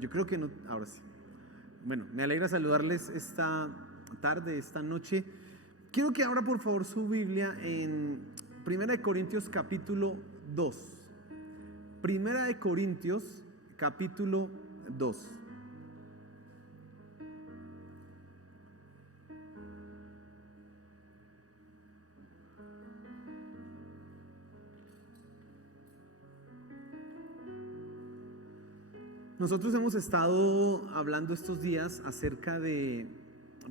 Yo creo que no, ahora sí. Bueno, me alegra saludarles esta tarde, esta noche. Quiero que abra por favor su Biblia en 1 Corintios capítulo 2. 1 Corintios capítulo 2. Nosotros hemos estado hablando estos días acerca de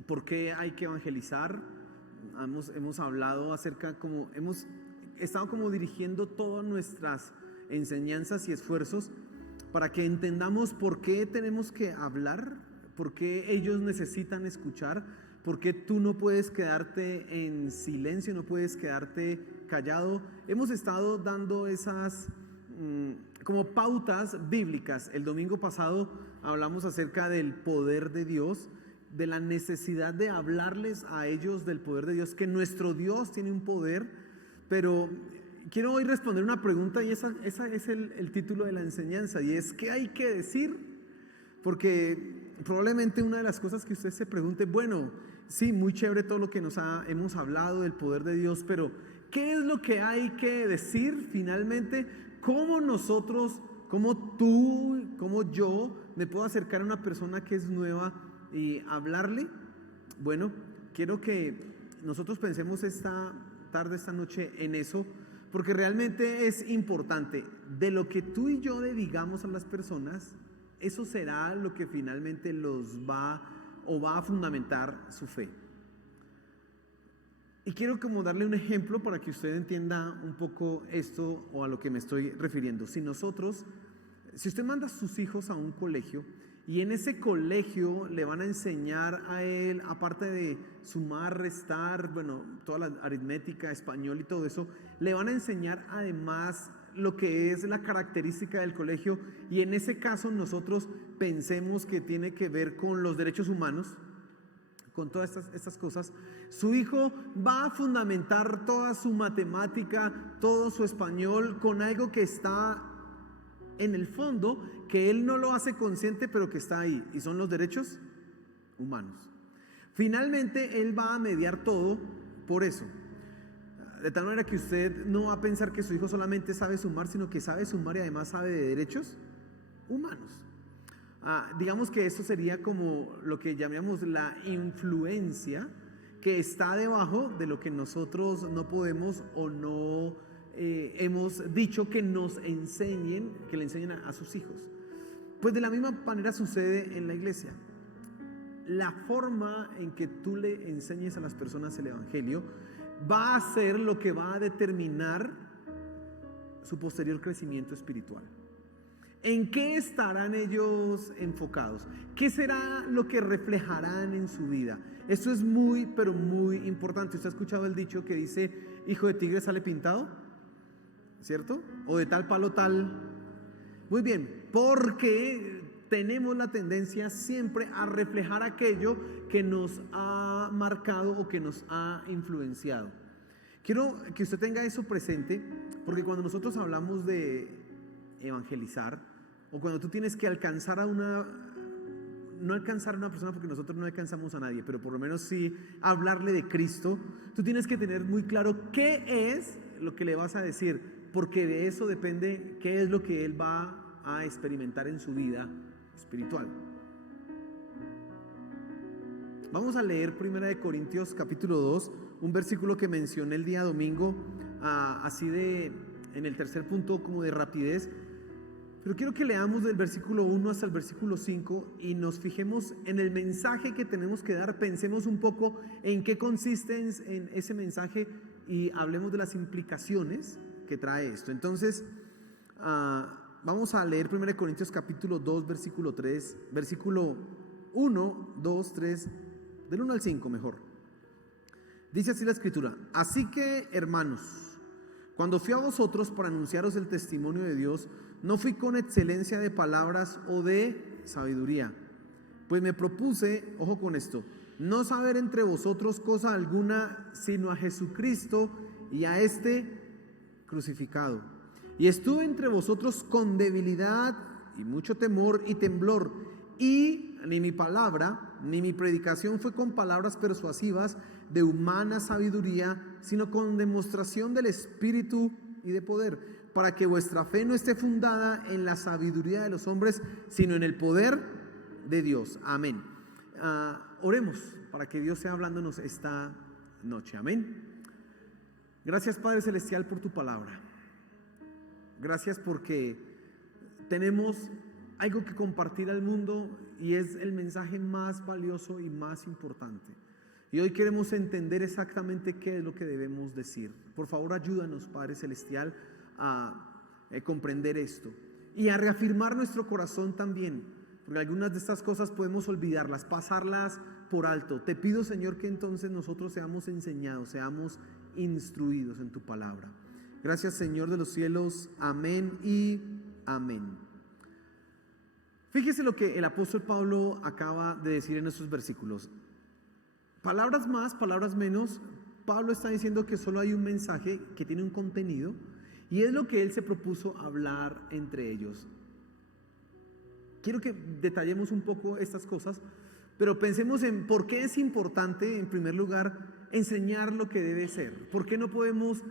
por qué hay que evangelizar. Hemos hablado acerca, hemos estado como dirigiendo todas nuestras enseñanzas y esfuerzos para que entendamos por qué tenemos que hablar, por qué ellos necesitan escuchar, por qué tú no puedes quedarte en silencio, no puedes quedarte callado. Hemos estado dando esas como pautas bíblicas. El domingo pasado hablamos acerca del poder de Dios, de la necesidad de hablarles a ellos del poder de Dios, que nuestro Dios tiene un poder. Pero quiero hoy responder una pregunta, y esa es el título de la enseñanza, y es: ¿qué hay que decir? Porque probablemente una de las cosas que usted se pregunte, bueno, sí, muy chévere todo lo que hemos hablado del poder de Dios, pero ¿qué es lo que hay que decir finalmente? ¿Cómo nosotros, cómo tú, cómo yo me puedo acercar a una persona que es nueva y hablarle? Bueno, quiero que nosotros pensemos esta tarde, esta noche en eso, porque realmente es importante. De lo que tú y yo le digamos a las personas, eso será lo que finalmente los va a fundamentar su fe. Y quiero como darle un ejemplo para que usted entienda un poco esto o a lo que me estoy refiriendo. Si usted manda a sus hijos a un colegio y en ese colegio le van a enseñar a él, aparte de sumar, restar, bueno, toda la aritmética, español y todo eso, le van a enseñar además lo que es la característica del colegio, y en ese caso nosotros pensemos que tiene que ver con los derechos humanos, con todas estas cosas. Su hijo va a fundamentar toda su matemática, todo su español con algo que está en el fondo, que él no lo hace consciente, pero que está ahí, y son los derechos humanos. Finalmente él va a mediar todo por eso, de tal manera que usted no va a pensar que su hijo solamente sabe sumar, sino que sabe sumar y además sabe de derechos humanos. Digamos que eso sería como lo que llamamos la influencia que está debajo de lo que nosotros no podemos o no hemos dicho que nos enseñen, que le enseñen a sus hijos. Pues de la misma manera sucede en la iglesia. La forma en que tú le enseñes a las personas el evangelio va a ser lo que va a determinar su posterior crecimiento espiritual. ¿En qué estarán ellos enfocados? ¿Qué será lo que reflejarán en su vida? Esto es muy, pero muy importante. ¿Usted ha escuchado el dicho que dice: hijo de tigre sale pintado? ¿Cierto? O de tal palo tal. Muy bien, porque tenemos la tendencia siempre a reflejar aquello que nos ha marcado o que nos ha influenciado. Quiero que usted tenga eso presente, porque cuando nosotros hablamos de evangelizar, o cuando tú tienes que alcanzar no alcanzar a una persona, porque nosotros no alcanzamos a nadie, pero por lo menos sí hablarle de Cristo, tú tienes que tener muy claro qué es lo que le vas a decir, porque de eso depende qué es lo que él va a experimentar en su vida espiritual. Vamos a leer 1 Corintios capítulo 2, un versículo que mencioné el día domingo, en el tercer punto como de rapidez. Pero quiero que leamos del versículo 1 hasta el versículo 5 y nos fijemos en el mensaje que tenemos que dar. Pensemos un poco en qué consiste en ese mensaje y hablemos de las implicaciones que trae esto. Entonces, vamos a leer 1 Corintios capítulo 2, versículo 3, versículo 1, 2, 3, del 1 al 5 mejor. Dice así la escritura: así que, hermanos, cuando fui a vosotros para anunciaros el testimonio de Dios, no fui con excelencia de palabras o de sabiduría, pues me propuse, ojo con esto, no saber entre vosotros cosa alguna, sino a Jesucristo y a este crucificado. Y estuve entre vosotros con debilidad y mucho temor y temblor. Y ni mi palabra, ni mi predicación fue con palabras persuasivas de humana sabiduría, sino con demostración del Espíritu y de poder, para que vuestra fe no esté fundada en la sabiduría de los hombres, sino en el poder de Dios. Amén. Oremos para que Dios sea hablándonos esta noche. Amén. Gracias, Padre Celestial, por tu palabra. Gracias porque tenemos algo que compartir al mundo y es el mensaje más valioso y más importante. Y hoy queremos entender exactamente qué es lo que debemos decir. Por favor, ayúdanos, Padre Celestial, a comprender esto y a reafirmar nuestro corazón también, porque algunas de estas cosas podemos olvidarlas, pasarlas por alto. Te pido, Señor, que entonces nosotros seamos enseñados, seamos instruidos en tu palabra. Gracias, Señor de los cielos. Amén y amén. Fíjese lo que el apóstol Pablo acaba de decir en estos versículos. Palabras más, palabras menos. Pablo está diciendo que solo hay un mensaje que tiene un contenido y es lo que él se propuso hablar entre ellos. Quiero que detallemos un poco estas cosas, pero pensemos en por qué es importante, en primer lugar, enseñar lo que debe ser. ¿Por qué no podemos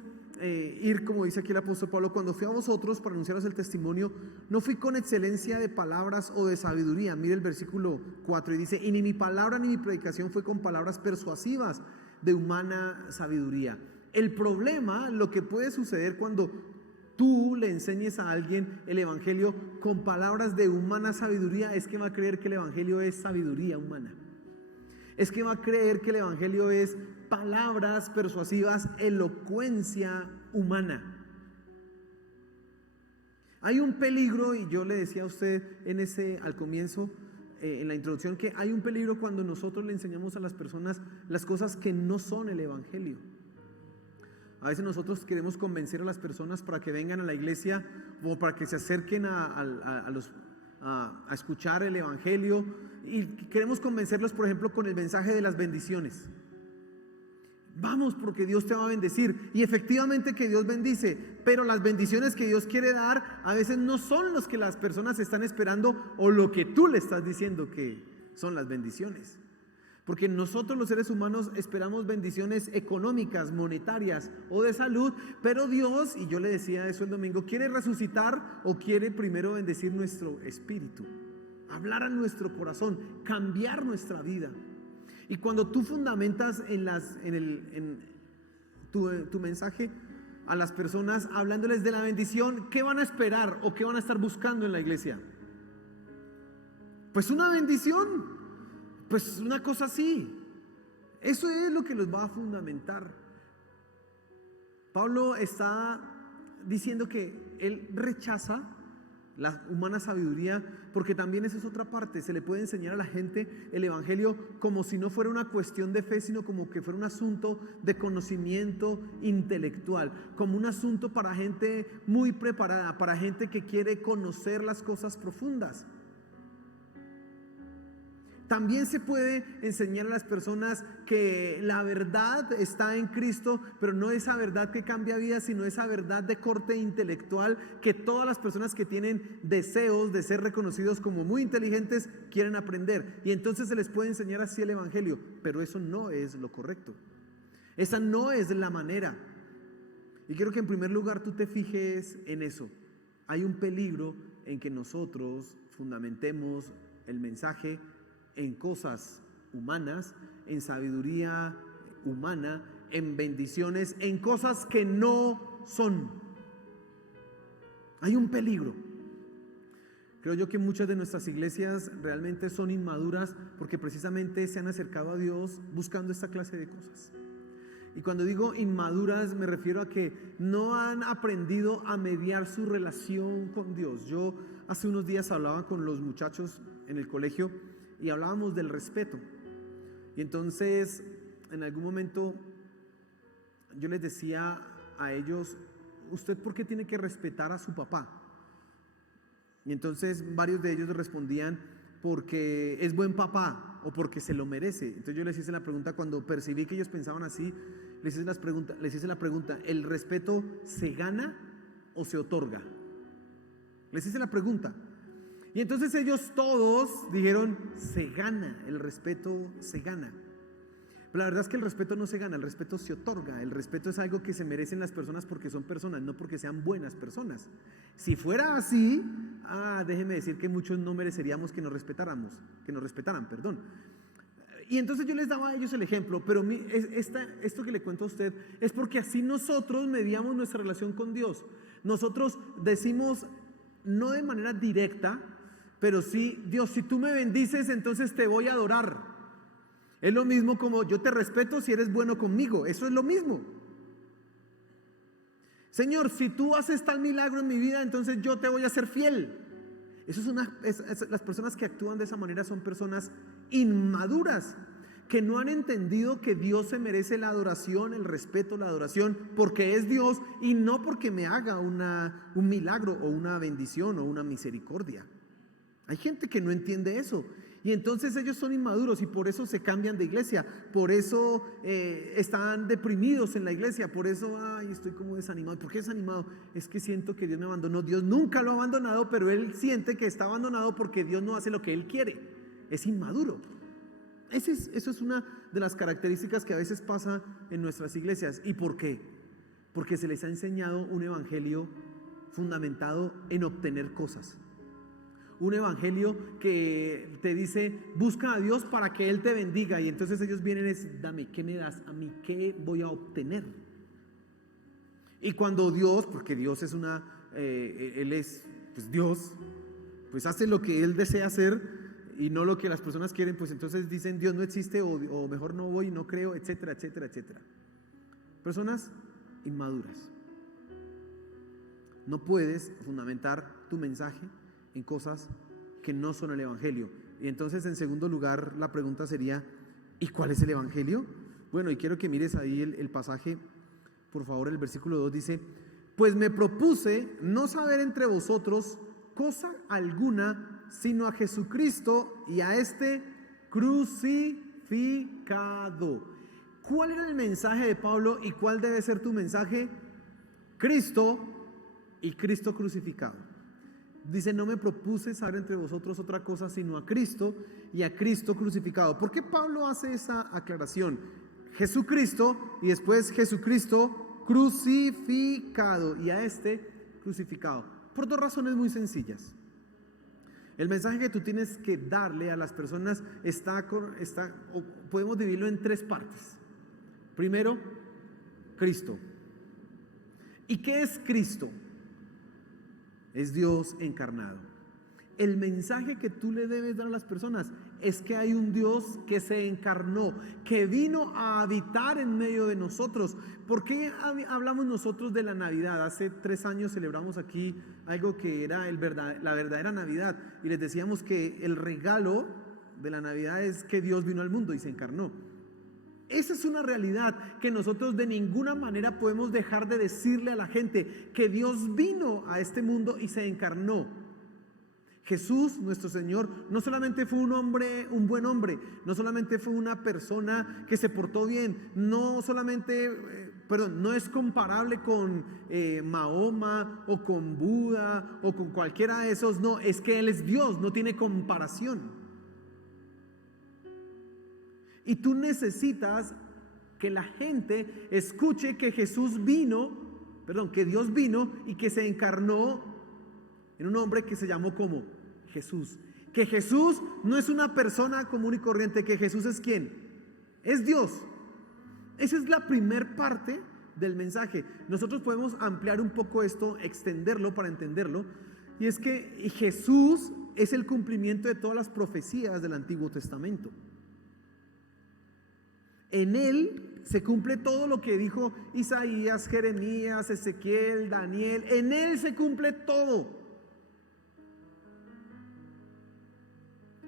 ir, como dice aquí el apóstol Pablo, cuando fui a vosotros para anunciaros el testimonio, no fui con excelencia de palabras o de sabiduría? Mire el versículo 4 y dice, y ni mi palabra ni mi predicación fue con palabras persuasivas de humana sabiduría. El problema, lo que puede suceder cuando tú le enseñes a alguien el evangelio con palabras de humana sabiduría, es que va a creer que el evangelio es sabiduría humana. Es que va a creer que el evangelio es palabras persuasivas, elocuencia humana. Hay un peligro, y yo le decía a usted al comienzo, en la introducción, que hay un peligro cuando nosotros le enseñamos a las personas las cosas que no son el evangelio. A veces nosotros queremos convencer a las personas para que vengan a la iglesia o para que se acerquen a escuchar el evangelio, y queremos convencerlos, por ejemplo, con el mensaje de las bendiciones. Vamos, porque Dios te va a bendecir, y efectivamente que Dios bendice, pero las bendiciones que Dios quiere dar a veces no son los que las personas están esperando o lo que tú le estás diciendo que son las bendiciones. Porque nosotros los seres humanos esperamos bendiciones económicas, monetarias o de salud, pero Dios, y yo le decía eso el domingo, quiere resucitar o quiere primero bendecir nuestro espíritu, hablar a nuestro corazón, cambiar nuestra vida. Y cuando tú fundamentas tu mensaje a las personas hablándoles de la bendición, ¿qué van a esperar o qué van a estar buscando en la iglesia? Pues una bendición. Pues una cosa así. Eso es lo que los va a fundamentar. Pablo está diciendo que él rechaza la humana sabiduría, porque también esa es otra parte. Se le puede enseñar a la gente el evangelio como si no fuera una cuestión de fe, sino como que fuera un asunto de conocimiento intelectual, como un asunto para gente muy preparada, para gente que quiere conocer las cosas profundas. También se puede enseñar a las personas que la verdad está en Cristo, pero no esa verdad que cambia vidas, sino esa verdad de corte intelectual que todas las personas que tienen deseos de ser reconocidos como muy inteligentes quieren aprender. Y entonces se les puede enseñar así el evangelio, pero eso no es lo correcto. Esa no es la manera. Y quiero que en primer lugar tú te fijes en eso. Hay un peligro en que nosotros fundamentemos el mensaje en cosas humanas, en sabiduría humana, en bendiciones, en cosas que no son. Hay un peligro. Creo yo que muchas de nuestras iglesias realmente son inmaduras porque precisamente se han acercado a Dios buscando esta clase de cosas. Y cuando digo inmaduras me refiero a que no han aprendido a mediar su relación con Dios. Yo hace unos días hablaba con los muchachos en el colegio y hablábamos del respeto. Y entonces en algún momento yo les decía a ellos: ¿usted por qué tiene que respetar a su papá? Y entonces varios de ellos respondían: porque es buen papá o porque se lo merece. Entonces yo les hice la pregunta, cuando percibí que ellos pensaban así, les hice la pregunta: ¿el respeto se gana o se otorga? Les hice la pregunta. Y entonces ellos todos dijeron, se gana, el respeto se gana. Pero la verdad es que el respeto no se gana, el respeto se otorga. El respeto es algo que se merecen las personas porque son personas, no porque sean buenas personas. Si fuera así, déjeme decir que muchos no mereceríamos que nos respetaran, perdón. Y entonces yo les daba a ellos el ejemplo, pero esto que le cuento a usted es porque así nosotros mediamos nuestra relación con Dios. Nosotros decimos, no de manera directa, pero sí, Dios, si tú me bendices, entonces te voy a adorar. Es lo mismo como yo te respeto si eres bueno conmigo, eso es lo mismo. Señor, si tú haces tal milagro en mi vida, entonces yo te voy a ser fiel. Las personas que actúan de esa manera son personas inmaduras, que no han entendido que Dios se merece la adoración, el respeto, la adoración, porque es Dios y no porque me haga un milagro o una bendición o una misericordia. Hay gente que no entiende eso. Y entonces ellos son inmaduros y por eso se cambian de iglesia, por eso están deprimidos en la iglesia, por eso, estoy como desanimado. ¿Por qué desanimado? Es que siento que Dios me abandonó. Dios nunca lo ha abandonado, pero él siente que está abandonado porque Dios no hace lo que él quiere. Es inmaduro. Eso es una de las características que a veces pasa en nuestras iglesias. ¿Y por qué? Porque se les ha enseñado un evangelio fundamentado en obtener cosas. Un evangelio que te dice, busca a Dios para que Él te bendiga. Y entonces ellos vienen y dicen, dame, ¿qué me das? ¿A mí qué voy a obtener? Y cuando Dios, porque Dios es Él es pues Dios, pues hace lo que Él desea hacer y no lo que las personas quieren, pues entonces dicen, Dios no existe o mejor no voy, no creo, etcétera, etcétera, etcétera. Personas inmaduras. No puedes fundamentar tu mensaje en cosas que no son el evangelio. Y entonces, en segundo lugar, la pregunta sería, ¿y cuál es el evangelio? Bueno, y quiero que mires ahí el pasaje, por favor. El versículo 2 dice, pues me propuse no saber entre vosotros cosa alguna, sino a Jesucristo y a este crucificado. ¿Cuál era el mensaje de Pablo y cuál debe ser tu mensaje? Cristo y Cristo crucificado. Dice, no me propuse saber entre vosotros otra cosa sino a Cristo y a Cristo crucificado. ¿Por qué Pablo hace esa aclaración? Jesucristo y después Jesucristo crucificado y a este crucificado. Por dos razones muy sencillas. El mensaje que tú tienes que darle a las personas podemos dividirlo en tres partes. Primero, Cristo. ¿Y qué es Cristo? Es Dios encarnado. El mensaje que tú le debes dar a las personas es que hay un Dios que se encarnó, que vino a habitar en medio de nosotros. ¿Por qué hablamos nosotros de la Navidad? Hace 3 años celebramos aquí algo que era la verdadera Navidad y les decíamos que el regalo de la Navidad es que Dios vino al mundo y se encarnó. Esa es una realidad que nosotros de ninguna manera podemos dejar de decirle a la gente, que Dios vino a este mundo y se encarnó. Jesús, nuestro Señor, no solamente fue un buen hombre, no solamente fue una persona que se portó bien, no es comparable con Mahoma o con Buda o con cualquiera de esos, no, es que Él es Dios, no tiene comparación. Y tú necesitas que la gente escuche que que Dios vino y que se encarnó en un hombre que se llamó como Jesús. Que Jesús no es una persona común y corriente, que Jesús es ¿quién? Es Dios. Esa es la primer parte del mensaje. Nosotros podemos ampliar un poco esto, extenderlo para entenderlo. Y es que Jesús es el cumplimiento de todas las profecías del Antiguo Testamento. En Él se cumple todo lo que dijo Isaías, Jeremías, Ezequiel, Daniel. En Él se cumple todo.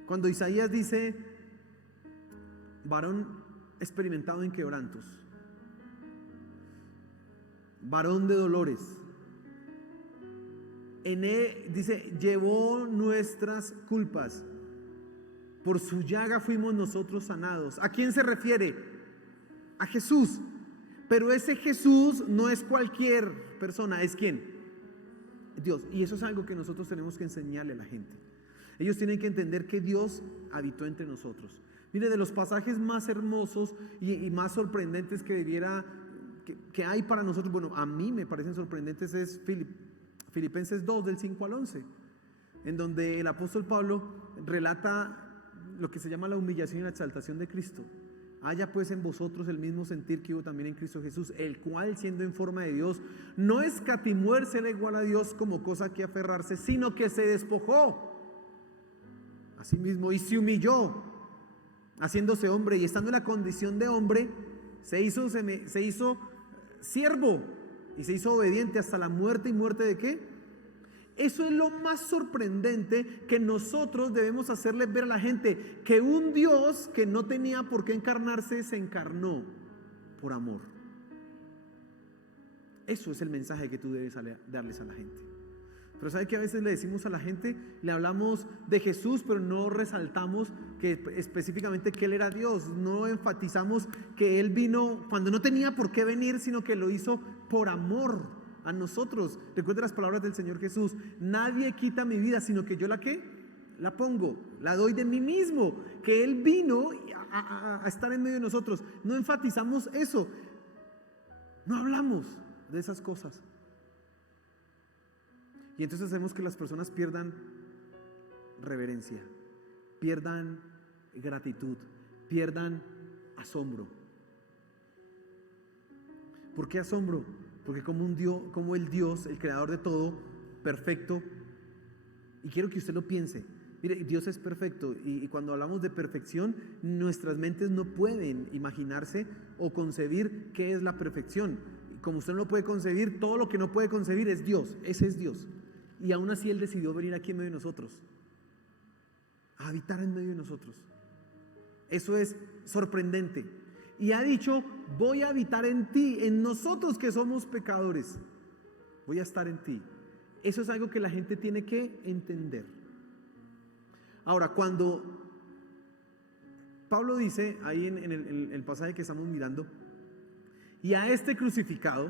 Cuando Isaías dice, varón experimentado en quebrantos, varón de dolores, en Él dice, llevó nuestras culpas, por su llaga fuimos nosotros sanados. ¿A quién se refiere? A Jesús. Pero ese Jesús no es cualquier persona, ¿es quién? Dios. Y eso es algo que nosotros tenemos que enseñarle a la gente. Ellos tienen que entender que Dios habitó entre nosotros. Mire, de los pasajes más hermosos y más sorprendentes que hay para nosotros, bueno, a mí me parecen sorprendentes, es Filipenses 2, del 5 al 11, en donde el apóstol Pablo relata lo que se llama la humillación y la exaltación de Cristo. Haya pues en vosotros el mismo sentir que hubo también en Cristo Jesús, el cual, siendo en forma de Dios, no escatimó el ser igual a Dios como cosa que aferrarse, sino que se despojó a sí mismo y se humilló, haciéndose hombre, y estando en la condición de hombre, se hizo siervo y se hizo obediente hasta la muerte. ¿Y muerte de qué? Eso es lo más sorprendente que nosotros debemos hacerle ver a la gente, que un Dios que no tenía por qué encarnarse, se encarnó por amor. Eso es el mensaje que tú debes darles a la gente. Pero ¿sabe que a veces le decimos a la gente, le hablamos de Jesús, pero no resaltamos que específicamente que Él era Dios? No enfatizamos que Él vino cuando no tenía por qué venir, sino que lo hizo por amor a nosotros. Recuerda las palabras del Señor Jesús: nadie quita mi vida, sino que yo la pongo, la doy de mí mismo. Que Él vino a estar en medio de nosotros. No enfatizamos eso, no hablamos de esas cosas. Y entonces hacemos que las personas pierdan reverencia, pierdan gratitud, pierdan asombro. ¿Por qué asombro? Porque como el Dios, el creador de todo, perfecto, y quiero que usted lo piense. Mire, Dios es perfecto, y cuando hablamos de perfección, nuestras mentes no pueden imaginarse o concebir qué es la perfección. Como usted no lo puede concebir, todo lo que no puede concebir es Dios. Ese es Dios. Y aún así Él decidió venir aquí en medio de nosotros, a habitar en medio de nosotros. Eso es sorprendente. Y ha dicho: voy a habitar en ti, en nosotros que somos pecadores. Voy a estar en ti. Eso es algo que la gente tiene que entender. Ahora, cuando Pablo dice ahí en el pasaje que estamos mirando, y a este crucificado,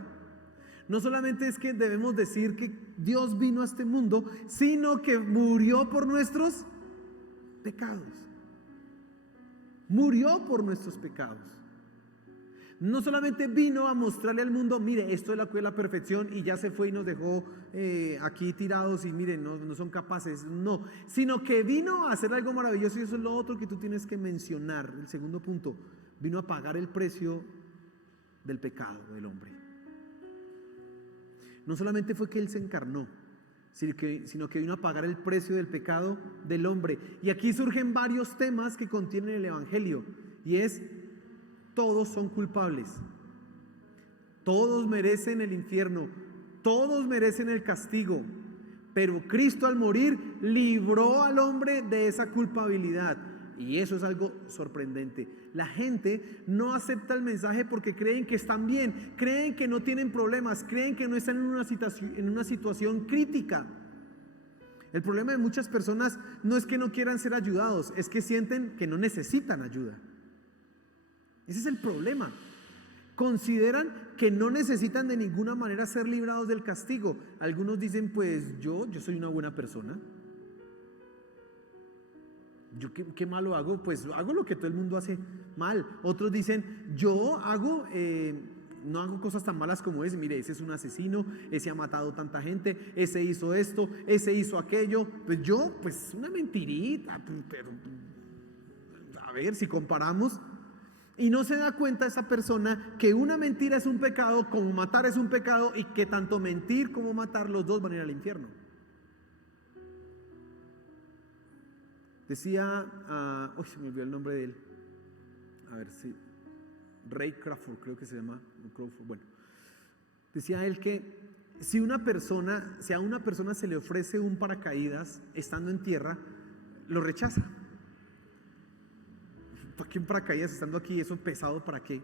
no solamente es que debemos decir que Dios vino a este mundo, sino que murió por nuestros pecados. Murió por nuestros pecados. No solamente vino a mostrarle al mundo: mire, esto es la perfección, y ya se fue y nos dejó aquí tirados y miren, no son capaces. No, sino que vino a hacer algo maravilloso, y eso es lo otro que tú tienes que mencionar. El segundo punto: vino a pagar el precio del pecado del hombre. No solamente fue que Él se encarnó, sino que vino a pagar el precio del pecado del hombre. Y aquí surgen varios temas que contiene el Evangelio, y es: todos son culpables, todos merecen el infierno, todos merecen el castigo, pero Cristo al morir libró al hombre de esa culpabilidad. Y eso es algo sorprendente. La gente no acepta el mensaje porque creen que están bien, creen que no tienen problemas, creen que no están en una situación crítica. El problema de muchas personas no es que no quieran ser ayudados, es que sienten que no necesitan ayuda. Ese es el problema. Consideran que no necesitan de ninguna manera ser librados del castigo. Algunos dicen: pues yo soy una buena persona. ¿Yo qué malo hago? Pues hago lo que todo el mundo hace mal. Otros dicen: yo no hago cosas tan malas como ese. Mire, ese es un asesino, ese ha matado tanta gente, ese hizo esto, ese hizo aquello. Pues yo, pues una mentirita, pero a ver, si comparamos. Y no se da cuenta esa persona que una mentira es un pecado, como matar es un pecado, y que tanto mentir como matar, los dos van a ir al infierno. Decía, se me olvidó el nombre de él. A ver si, Ray Crawford, creo que se llama. Crawford, bueno. Decía él que si a una persona se le ofrece un paracaídas estando en tierra, lo rechaza. ¿Para qué un paracaídas estando aquí? ¿Eso pesado para qué?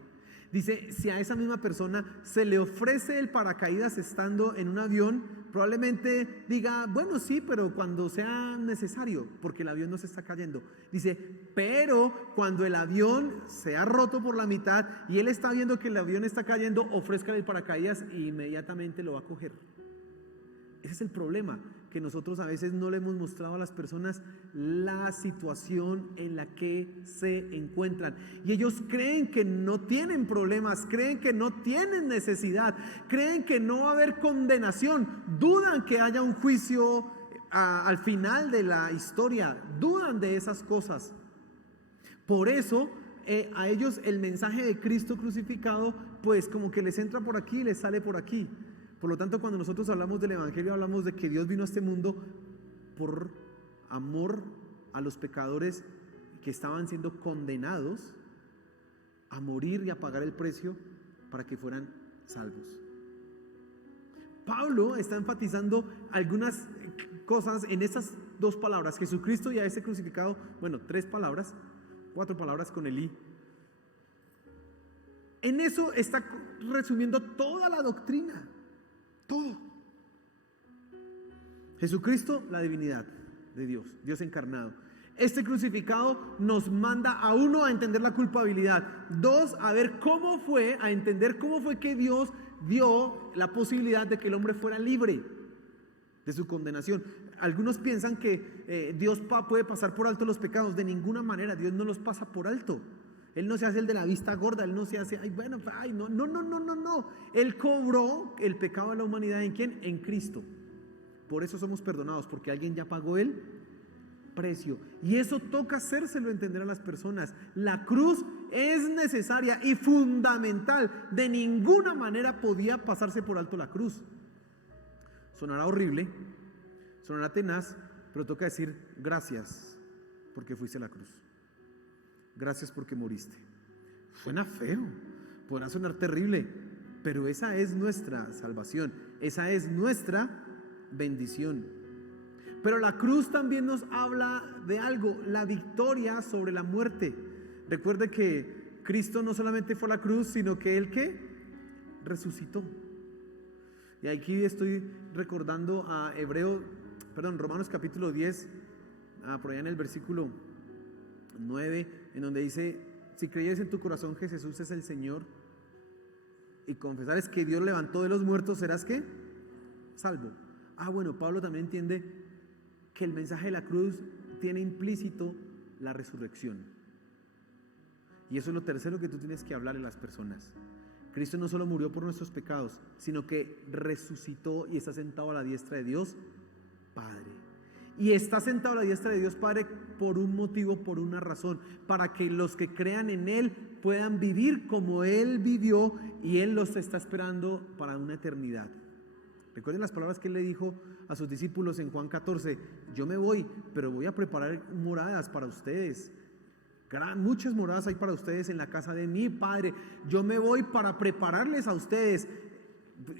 Dice: si a esa misma persona se le ofrece el paracaídas estando en un avión, probablemente diga: bueno, sí, pero cuando sea necesario, porque el avión no se está cayendo. Dice: pero cuando el avión se ha roto por la mitad y él está viendo que el avión está cayendo, ofrézcale el paracaídas e inmediatamente lo va a coger. Ese es el problema, que nosotros a veces no le hemos mostrado a las personas la situación en la que se encuentran. Y ellos creen que no tienen problemas, creen que no tienen necesidad, creen que no va a haber condenación, dudan que haya un juicio al final de la historia, dudan de esas cosas. Por eso a ellos el mensaje de Cristo crucificado pues como que les entra por aquí y les sale por aquí. Por lo tanto, cuando nosotros hablamos del Evangelio, hablamos de que Dios vino a este mundo por amor a los pecadores que estaban siendo condenados a morir y a pagar el precio para que fueran salvos. Pablo está enfatizando algunas cosas en estas dos palabras, Jesucristo y a ese crucificado, bueno, 4 palabras con el I. En eso está resumiendo toda la doctrina. Todo. Jesucristo, la divinidad de Dios, Dios encarnado. Este crucificado nos manda a uno a entender la culpabilidad, 2 a ver a entender cómo fue que Dios dio la posibilidad de que el hombre fuera libre de su condenación. Algunos piensan que Dios puede pasar por alto los pecados. De ninguna manera, Dios no los pasa por alto. Él no se hace el de la vista gorda, Él no se hace, no. Él cobró el pecado de la humanidad, ¿en quién? En Cristo. Por eso somos perdonados, porque alguien ya pagó el precio. Y eso toca hacérselo entender a las personas. La cruz es necesaria y fundamental. De ninguna manera podía pasarse por alto la cruz. Sonará horrible, sonará tenaz, pero toca decir gracias porque fuiste a la cruz. Gracias porque moriste. Suena feo, podrá sonar terrible, pero esa es nuestra salvación, esa es nuestra bendición. Pero la cruz también nos habla de algo, la victoria sobre la muerte. Recuerde que Cristo no solamente fue a la cruz, sino que Él ¿qué? Resucitó. Y aquí estoy recordando a Romanos capítulo 10, por allá en el versículo 9, en donde dice: si creyeres en tu corazón que Jesús es el Señor y confesares que Dios levantó de los muertos, serás ¿qué? Salvo. Bueno, Pablo también entiende que el mensaje de la cruz tiene implícito la resurrección. Y eso es lo tercero que tú tienes que hablarle a las personas. Cristo no solo murió por nuestros pecados, sino que resucitó y está sentado a la diestra de Dios Padre. Y está sentado a la diestra de Dios Padre por un motivo, por una razón, para que los que crean en Él puedan vivir como Él vivió, y Él los está esperando para una eternidad. Recuerden las palabras que Él le dijo a sus discípulos en Juan 14: yo me voy, pero voy a preparar moradas para ustedes. Muchas moradas hay para ustedes en la casa de mi Padre. Yo me voy para prepararles a ustedes.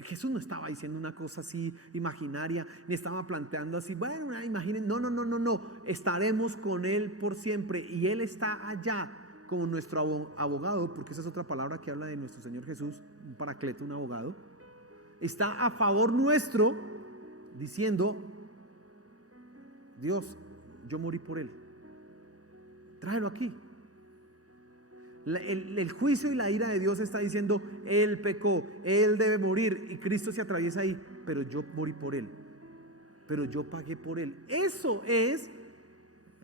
Jesús no estaba diciendo una cosa así imaginaria, ni estaba planteando así, bueno, imaginen, no, estaremos con Él por siempre, y Él está allá como nuestro abogado, porque esa es otra palabra que habla de nuestro Señor Jesús, un paracleto, un abogado. Está a favor nuestro, diciendo: Dios, yo morí por Él, tráelo aquí. El juicio y la ira de Dios está diciendo: Él pecó, Él debe morir, y Cristo se atraviesa ahí, pero yo morí por Él, pero yo pagué por Él. Eso es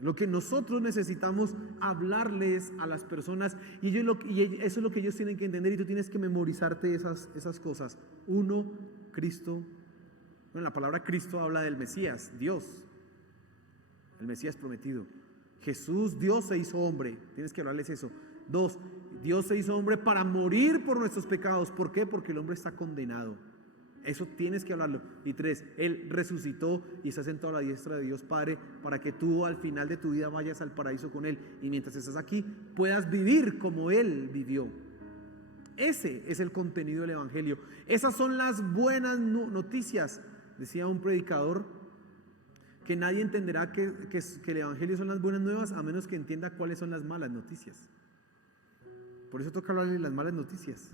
lo que nosotros necesitamos hablarles a las personas, y eso es lo que ellos tienen que entender, y tú tienes que memorizarte esas cosas. Uno, Cristo. La palabra Cristo habla del Mesías, Dios, el Mesías prometido. Jesús, Dios se hizo hombre, tienes que hablarles eso. 2, Dios se hizo hombre para morir por nuestros pecados. ¿Por qué? Porque el hombre está condenado. Eso tienes que hablarlo. Y 3, Él resucitó y está sentado a la diestra de Dios Padre, para que tú al final de tu vida vayas al paraíso con Él, y mientras estás aquí puedas vivir como Él vivió. Ese es el contenido del Evangelio. Esas son las buenas noticias. Decía un predicador que nadie entenderá que el Evangelio son las buenas nuevas a menos que entienda cuáles son las malas noticias. Por eso toca hablarle de las malas noticias.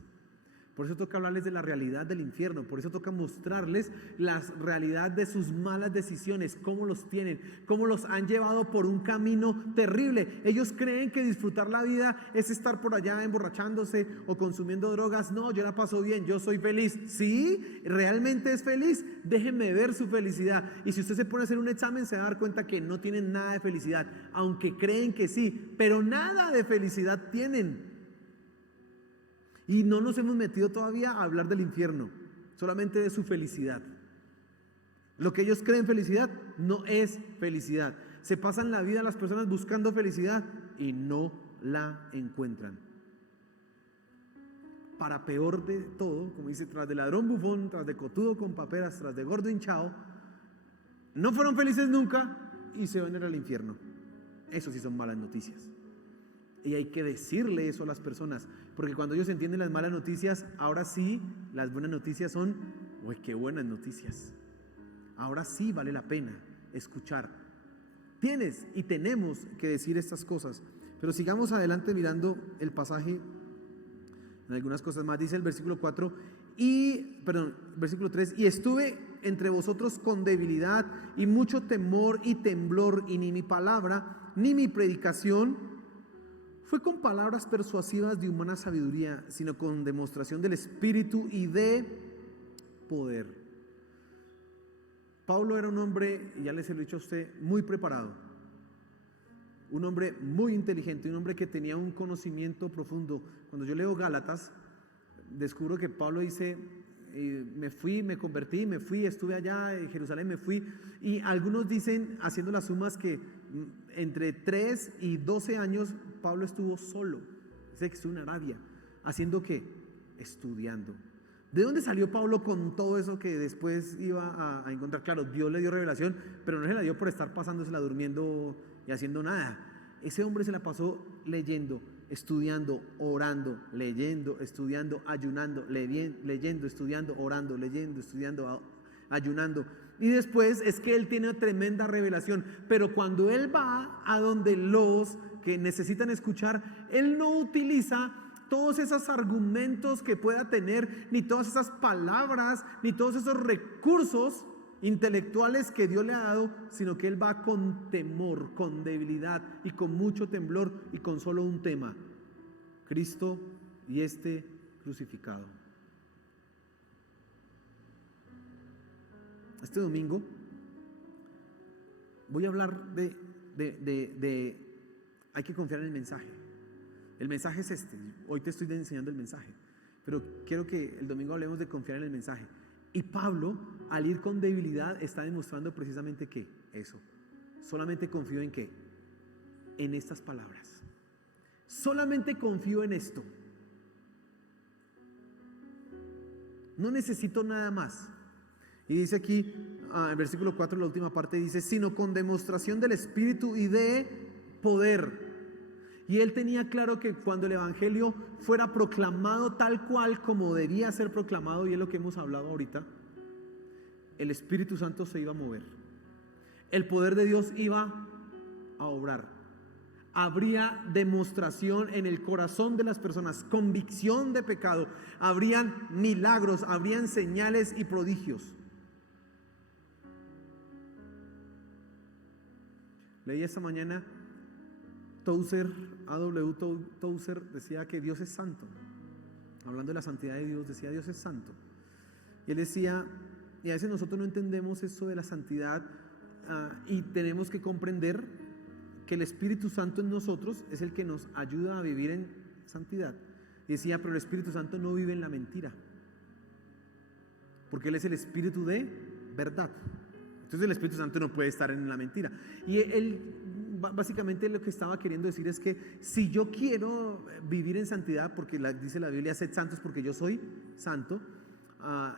Por eso toca hablarles de la realidad del infierno, por eso toca mostrarles la realidad de sus malas decisiones, cómo los tienen, cómo los han llevado por un camino terrible. Ellos creen que disfrutar la vida es estar por allá emborrachándose o consumiendo drogas. No, yo la paso bien, yo soy feliz. ¿Sí? ¿Realmente es feliz? Déjenme ver su felicidad. Y si usted se pone a hacer un examen, se va a dar cuenta que no tienen nada de felicidad, aunque creen que sí, pero nada de felicidad tienen. Y no nos hemos metido todavía a hablar del infierno, solamente de su felicidad. Lo que ellos creen felicidad no es felicidad. Se pasan la vida las personas buscando felicidad y no la encuentran. Para peor de todo, como dice, tras de ladrón bufón, tras de cotudo con paperas, tras de gordo hinchado, no fueron felices nunca y se van a ir al infierno. Eso sí son malas noticias. Y hay que decirle eso a las personas, porque cuando ellos entienden las malas noticias, ahora sí, las buenas noticias son, uy, qué buenas noticias. Ahora sí vale la pena escuchar. Tienes y tenemos que decir estas cosas. Pero sigamos adelante mirando el pasaje, en algunas cosas más. Dice el versículo 3, y estuve entre vosotros con debilidad y mucho temor y temblor, y ni mi palabra ni mi predicación fue con palabras persuasivas de humana sabiduría, sino con demostración del Espíritu y de poder. Pablo era un hombre, y ya les he dicho a usted, muy preparado, un hombre muy inteligente, un hombre que tenía un conocimiento profundo. Cuando yo leo Gálatas, descubro que Pablo dice, me fui, me convertí, me fui, estuve allá en Jerusalén, me fui, y algunos dicen, haciendo las sumas, que entre 3 y 12 años Pablo estuvo solo. Dice que estuvo en Arabia, ¿haciendo qué? Estudiando. ¿De dónde salió Pablo con todo eso que después iba a encontrar? Claro, Dios le dio revelación, pero no se la dio por estar pasándosela durmiendo y haciendo nada. Ese hombre se la pasó leyendo, estudiando, orando, leyendo, estudiando, ayunando, leyendo, estudiando, orando, leyendo, estudiando, ayunando. Y después es que él tiene tremenda revelación, pero cuando él va a donde los que necesitan escuchar, él no utiliza todos esos argumentos que pueda tener, ni todas esas palabras, ni todos esos recursos intelectuales que Dios le ha dado, sino que él va con temor, con debilidad y con mucho temblor y con solo un tema: Cristo y este crucificado. Este domingo voy a hablar de hay que confiar en el mensaje. El mensaje es este. Hoy te estoy enseñando el mensaje, pero quiero que el domingo hablemos de confiar en el mensaje. Y Pablo, al ir con debilidad, está demostrando precisamente que eso. Solamente confío en qué, en estas palabras. Solamente confío en esto. No necesito nada más. Y dice aquí, en versículo 4, la última parte dice, sino con demostración del Espíritu y de poder. Y él tenía claro que cuando el evangelio fuera proclamado tal cual como debía ser proclamado, y es lo que hemos hablado ahorita, el Espíritu Santo se iba a mover. El poder de Dios iba a obrar. Habría demostración en el corazón de las personas, convicción de pecado, habrían milagros, habrían señales y prodigios. Leí esta mañana, A.W. Tozer decía que Dios es santo. Hablando de la santidad de Dios, decía Dios es santo. Y él decía, y a veces nosotros no entendemos eso de la santidad, y tenemos que comprender que el Espíritu Santo en nosotros es el que nos ayuda a vivir en santidad. Y decía, pero el Espíritu Santo no vive en la mentira, porque Él es el Espíritu de verdad. Entonces el Espíritu Santo no puede estar en la mentira. Y él básicamente lo que estaba queriendo decir es que si yo quiero vivir en santidad, porque dice la Biblia, sed santos porque yo soy santo,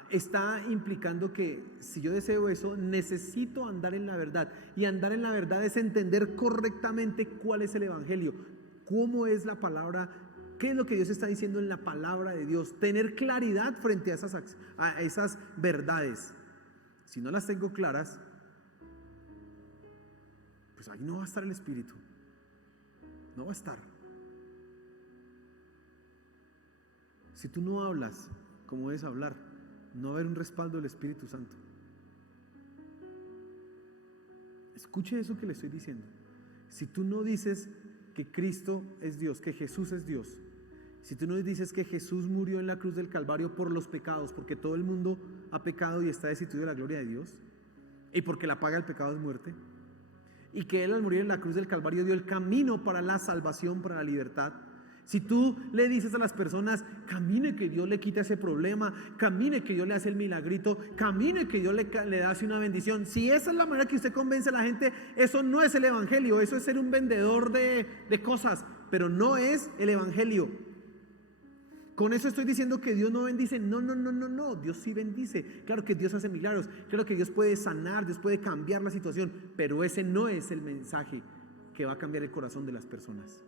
está implicando que si yo deseo eso, necesito andar en la verdad. Y andar en la verdad es entender correctamente cuál es el evangelio, cómo es la palabra, qué es lo que Dios está diciendo en la palabra de Dios, tener claridad frente a esas verdades. Si no las tengo claras, pues ahí no va a estar el Espíritu, no va a estar. Si tú no hablas cómo debes hablar. No va a haber un respaldo del Espíritu Santo. Escuche eso que le estoy diciendo. Si tú no dices que Cristo es Dios, que Jesús es Dios, si tú no dices que Jesús murió en la cruz del Calvario por los pecados, porque todo el mundo ha pecado y está destituido de la gloria de Dios, y porque la paga del pecado es muerte, y que Él al morir en la cruz del Calvario dio el camino para la salvación, para la libertad. Si tú le dices a las personas, camine que Dios le quita ese problema, camine que Dios le hace el milagrito, camine que Dios le hace una bendición, si esa es la manera que usted convence a la gente, eso no es el evangelio, eso es ser un vendedor de cosas, pero no es el evangelio. Con eso estoy diciendo que Dios no bendice. No, Dios sí bendice. Claro que Dios hace milagros, claro que Dios puede sanar, Dios puede cambiar la situación, pero ese no es el mensaje que va a cambiar el corazón de las personas.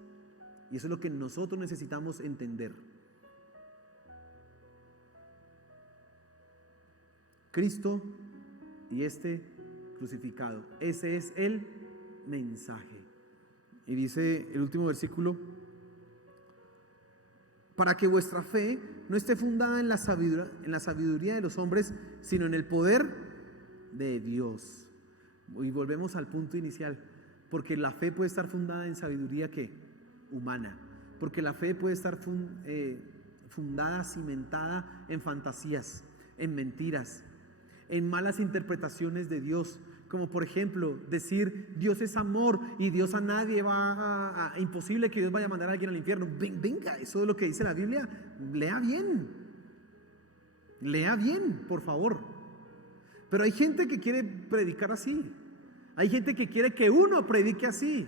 Y eso es lo que nosotros necesitamos entender. Cristo y este crucificado, ese es el mensaje. Y dice el último versículo: para que vuestra fe no esté fundada en la sabiduría de los hombres, sino en el poder de Dios. Y volvemos al punto inicial, porque la fe puede estar fundada en sabiduría humana, porque la fe puede estar fundada, cimentada en fantasías, en mentiras, en malas interpretaciones de Dios, como por ejemplo decir Dios es amor y Dios a nadie va a imposible que Dios vaya a mandar a alguien al infierno. Venga, eso es lo que dice la Biblia. Lea bien, por favor. Pero hay gente que quiere predicar así, hay gente que quiere que uno predique así,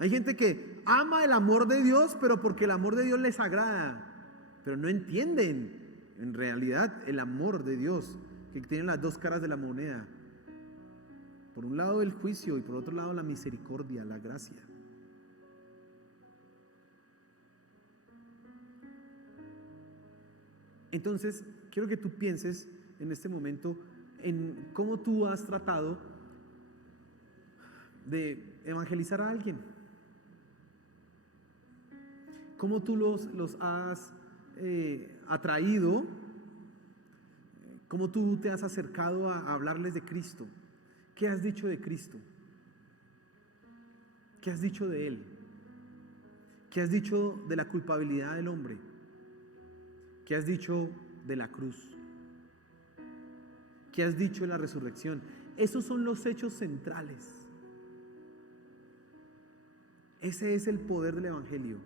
hay gente que ama el amor de Dios, pero porque el amor de Dios les agrada, pero no entienden en realidad el amor de Dios, que tiene las dos caras de la moneda. Por un lado el juicio y por otro lado la misericordia, la gracia. Entonces, quiero que tú pienses en este momento en cómo tú has tratado de evangelizar a alguien. Cómo tú los has atraído, cómo tú te has acercado a hablarles de Cristo. ¿Qué has dicho de Cristo? ¿Qué has dicho de Él? ¿Qué has dicho de la culpabilidad del hombre? ¿Qué has dicho de la cruz? ¿Qué has dicho de la resurrección? Esos son los hechos centrales. Ese es el poder del evangelio.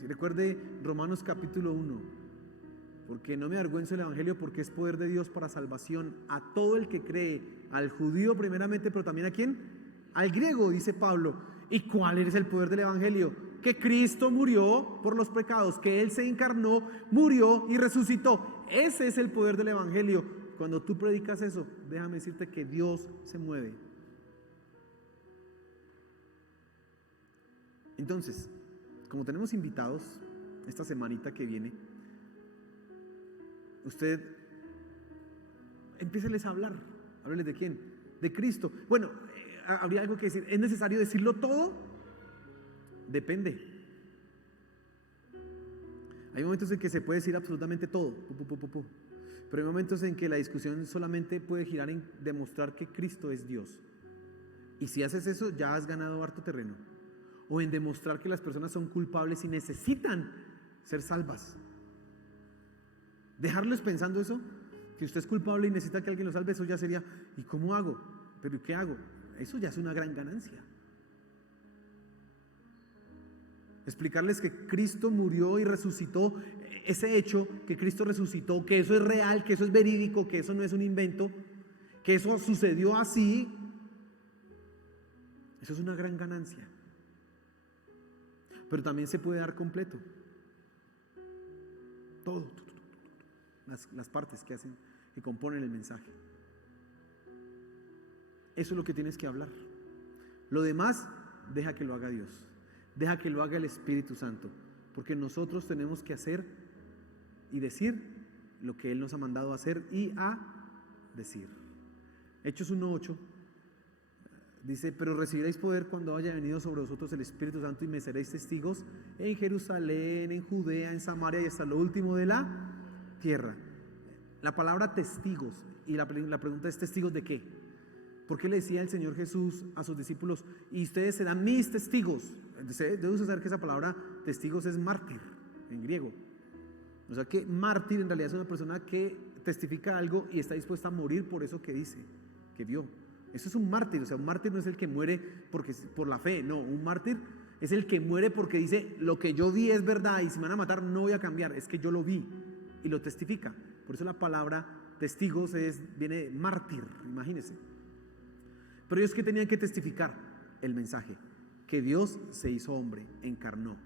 Si recuerde Romanos capítulo 1, porque no me avergüenzo del evangelio, porque es poder de Dios para salvación a todo el que cree, al judío primeramente, pero también a ¿quién? Al griego, dice Pablo. ¿Y cuál es el poder del evangelio? Que Cristo murió por los pecados, que Él se encarnó, murió y resucitó. Ese es el poder del evangelio. Cuando tú predicas eso, déjame decirte que Dios se mueve. Entonces, como tenemos invitados esta semanita que viene, usted empiéceles a hablar. Hábleles de quién, de Cristo. Bueno, habría algo que decir. ¿Es necesario decirlo todo? Depende. Hay momentos en que se puede decir absolutamente todo, pero hay momentos en que la discusión solamente puede girar en demostrar que Cristo es Dios. Y si haces eso, ya has ganado harto terreno. O en demostrar que las personas son culpables y necesitan ser salvas. Dejarlos pensando eso, que usted es culpable y necesita que alguien lo salve, eso ya sería, ¿y cómo hago? ¿Pero qué hago? Eso ya es una gran ganancia. Explicarles que Cristo murió y resucitó, ese hecho, que Cristo resucitó, que eso es real, que eso es verídico, que eso no es un invento, que eso sucedió así, eso es una gran ganancia. Pero también se puede dar completo. Todo. Las partes que componen el mensaje. Eso es lo que tienes que hablar. Lo demás, deja que lo haga Dios. Deja que lo haga el Espíritu Santo. Porque nosotros tenemos que hacer y decir lo que Él nos ha mandado a hacer y a decir. Hechos 1:8 Dice, pero recibiréis poder cuando haya venido sobre vosotros el Espíritu Santo y me seréis testigos en Jerusalén, en Judea, en Samaria y hasta lo último de la tierra. La palabra testigos, y la pregunta es, ¿testigos de qué? ¿Por qué le decía el Señor Jesús a sus discípulos, y ustedes serán mis testigos? Debemos saber que esa palabra testigos es mártir en griego. O sea que mártir en realidad es una persona que testifica algo y está dispuesta a morir por eso que dice, que vio. Eso es un mártir. O sea, un mártir no es el que muere por la fe, no, un mártir es el que muere porque dice, lo que yo vi es verdad y si me van a matar no voy a cambiar, es que yo lo vi y lo testifica. Por eso la palabra testigos viene de mártir, imagínense. Pero ellos que tenían que testificar el mensaje, que Dios se hizo hombre, encarnó.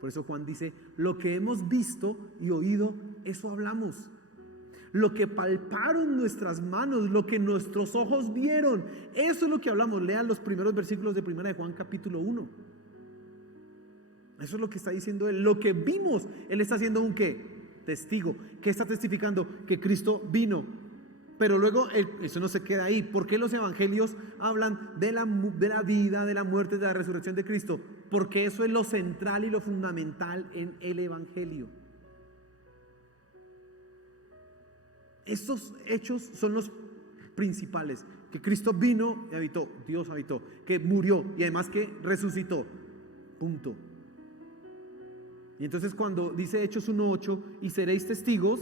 Por eso Juan dice, lo que hemos visto y oído, eso hablamos. Lo que palparon nuestras manos, lo que nuestros ojos vieron, eso es lo que hablamos. Lean los primeros versículos de 1 de Juan capítulo 1. Eso es lo que está diciendo él. Lo que vimos, él está haciendo un ¿qué? Testigo. ¿Qué está testificando? Que Cristo vino. Pero luego eso no se queda ahí. ¿Por qué los evangelios hablan de la vida, de la muerte, de la resurrección de Cristo? Porque eso es lo central y lo fundamental en el evangelio. Estos hechos son los principales. Que Cristo vino y habitó, Dios habitó, que murió y además que resucitó. Punto. Y entonces cuando dice Hechos 1:8 y seréis testigos,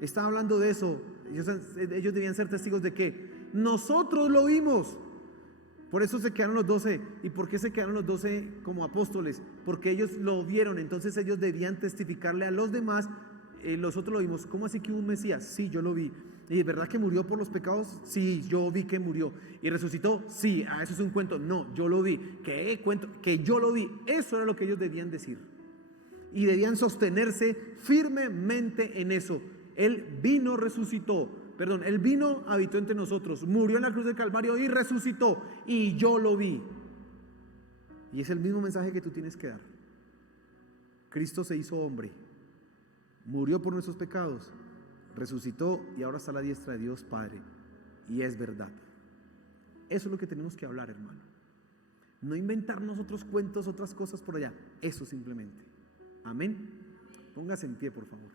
está hablando de eso. Ellos debían ser testigos de que nosotros lo vimos. Por eso se quedaron los 12. ¿Y por qué se quedaron los 12 como apóstoles? Porque ellos lo vieron. Entonces ellos debían testificarle a los demás. Nosotros lo vimos. ¿Cómo así que hubo un Mesías? Sí, yo lo vi. ¿Y es verdad que murió por los pecados? Sí, yo vi que murió. ¿Y resucitó? Sí. Eso es un cuento. No, yo lo vi. ¿Qué cuento? Que yo lo vi. Eso era lo que ellos debían decir. Y debían sostenerse firmemente en eso. Él vino, Él vino, habitó entre nosotros, murió en la cruz del Calvario y resucitó. Y yo lo vi. Y es el mismo mensaje que tú tienes que dar. Cristo se hizo hombre, murió por nuestros pecados, resucitó y ahora está a la diestra de Dios Padre. Y es verdad. Eso es lo que tenemos que hablar, hermano. No inventarnos otros cuentos, otras cosas por allá. Eso simplemente. Amén. Póngase en pie, por favor.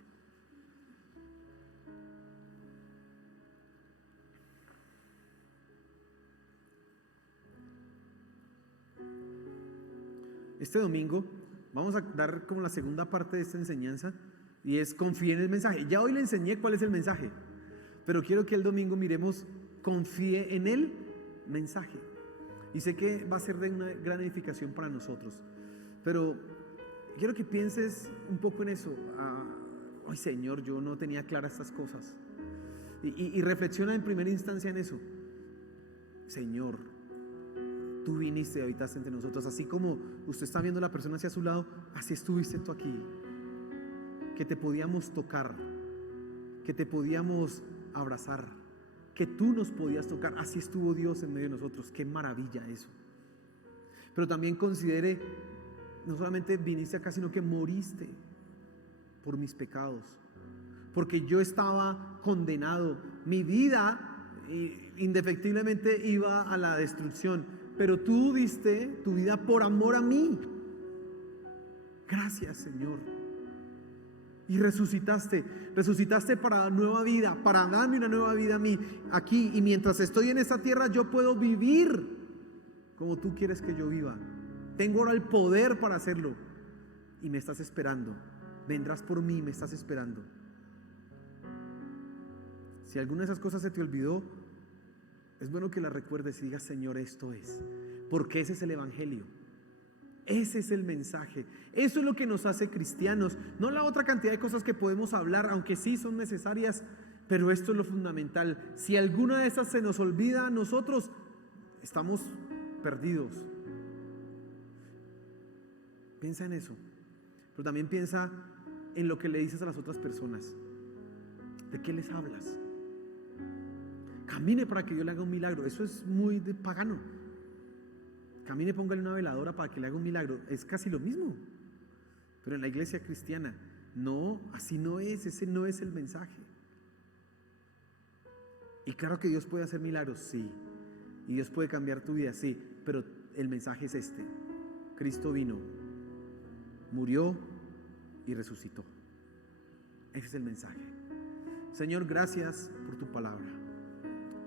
Este domingo vamos a dar como la segunda parte de esta enseñanza y es confíe en el mensaje. Ya hoy le enseñé cuál es el mensaje, pero quiero que el domingo miremos confíe en el mensaje. Y sé que va a ser de una gran edificación para nosotros, pero quiero que pienses un poco en eso. Ay, Señor, yo no tenía claras estas cosas. Y reflexiona en primera instancia en eso. Señor, tú viniste y habitaste entre nosotros. Así como usted está viendo a la persona hacia su lado, así estuviste tú aquí. Que te podíamos tocar, que te podíamos abrazar, que tú nos podías tocar. Así estuvo Dios en medio de nosotros. Qué maravilla eso. Pero también considere, no solamente viniste acá, sino que moriste por mis pecados, porque yo estaba condenado. Mi vida indefectiblemente iba a la destrucción, pero tú diste tu vida por amor a mí. Gracias, Señor. Y resucitaste para nueva vida, para darme una nueva vida a mí aquí. Y mientras estoy en esta tierra yo puedo vivir como tú quieres que yo viva. Tengo ahora el poder para hacerlo. Y me estás esperando. Vendrás por mí, me estás esperando. Si alguna de esas cosas se te olvidó, es bueno que las recuerdes y digas, Señor, esto es. Porque ese es el evangelio. Ese es el mensaje. Eso es lo que nos hace cristianos. No la otra cantidad de cosas que podemos hablar, aunque sí son necesarias, pero esto es lo fundamental. Si alguna de esas se nos olvida, nosotros estamos perdidos. Piensa en eso. Pero también piensa en lo que le dices a las otras personas. ¿De qué les hablas? Camine para que Dios le haga un milagro. Eso es muy de pagano. Camine, póngale una veladora para que le haga un milagro. Es casi lo mismo. Pero en la iglesia cristiana, no, así no es. Ese no es el mensaje. Y claro que Dios puede hacer milagros, sí. Y Dios puede cambiar tu vida, sí, pero el mensaje es este: Cristo vino, murió y resucitó. Ese es el mensaje. Señor, gracias por tu palabra.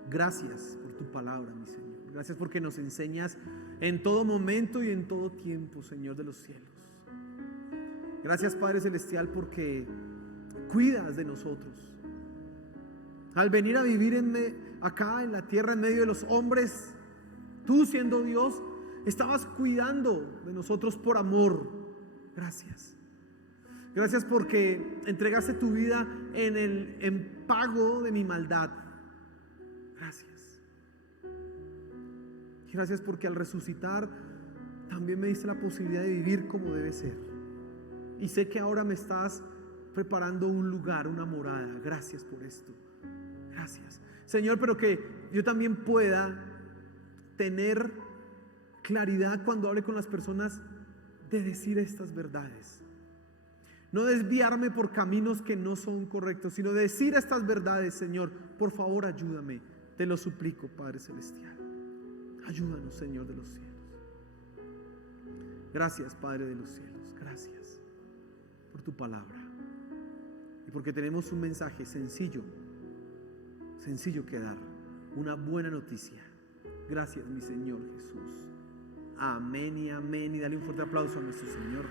Gracias por tu palabra, mi Señor. Gracias porque nos enseñas en todo momento y en todo tiempo, Señor de los cielos. Gracias, Padre Celestial, porque cuidas de nosotros. Al venir a vivir acá en la tierra, en medio de los hombres, tú siendo Dios, estabas cuidando de nosotros por amor. Gracias. Gracias porque entregaste tu vida en pago de mi maldad. Gracias. Y gracias porque al resucitar también me diste la posibilidad de vivir como debe ser. Y sé que ahora me estás preparando un lugar, una morada. Gracias por esto. Gracias, Señor, pero que yo también pueda tener claridad cuando hable con las personas de decir estas verdades. No desviarme por caminos que no son correctos, sino decir estas verdades. Señor, por favor, ayúdame. Te lo suplico, Padre Celestial. Ayúdanos, Señor de los cielos. Gracias, Padre de los cielos. Gracias por tu palabra. Y porque tenemos un mensaje sencillo que dar. Una buena noticia. Gracias, mi Señor Jesús. Amén y amén. Y dale un fuerte aplauso a nuestro Señor.